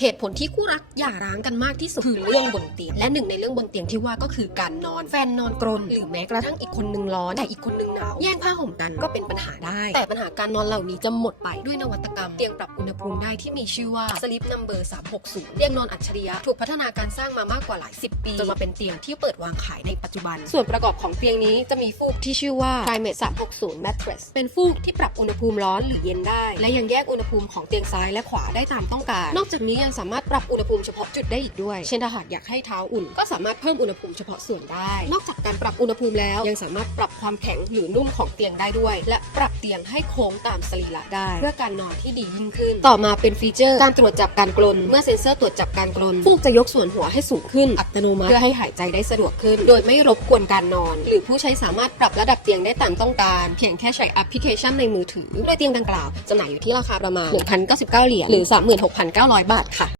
เหตุผลที่คู่รักหย่าร้างกันมากที่สุดคือเรื่องบนเตียง และหนึ่งในเรื่องบนเตียงที่ว่าก็คือการนอนแฟนนอนกรนหรือแม้กระทั่งอีกคนนึงร้อนแต่อีกคนนึงหนาวแย่งผ้าห่มกันก็เป็นปัญหาได้ แต่ปัญหาการนอนเหล่านี้จะหมดไปด้วยนวัตกรรม เตียงปรับอุณหภูมิได้ที่มีชื่อว่า Sleep Number 360เตียงนอนอัจฉริยะถูกพัฒนาการสร้างมามากกว่าหลายสิบปีจนมาเป็นเตียงที่เปิดวางขายในปัจจุบัน ส่วนประกอบของเตียงนี้จะมีฟูกที่ชื่อว่า Climate 360 Mattress เป็นฟูกที่ปรับอุณหภูมิร้อนหรือเย็นได้ และยังแยกอุณหภูมิของเตียงซ้ายและขวาได้ตามต้องการ นอกจากนี้ยังสามารถปรับอุณหภูมิเฉพาะจุดได้อีกด้วย เช่นถ้าหากอยากให้เท้าอุ่น ก็สามารถเพิ่มอุณหภูมิเฉพาะส่วนได้ นอกจากการปรับอุณหภูมิแล้วยังสามารถปรับความแข็งหรือนุ่มของเตียงได้ด้วย และปรับเตียงให้โค้งตามสรีระได้ เพื่อการนอนที่ดียิ่งขึ้น ต่อมาเป็นฟีเจอร์การตรวจจับการกลน เมื่อเซ็นเซอร์ตรวจจับการกลนฟูกจะยกส่วนหัวให้สูงขึ้นอัตโนมัติเพื่อให้หายใจได้สะดวกขึ้น โดยไม่รบกวนการนอน หรือผู้ใช้สามารถปรับระดับเตียงได้ตามต้องการเพียงแค่ใช้แอปพลิเคชันในมือถือโดยเตียงดังกล่าวจะหนาอยู่ที่ราคาประมาณ1,099เหรียญหรือ 36,900 บาท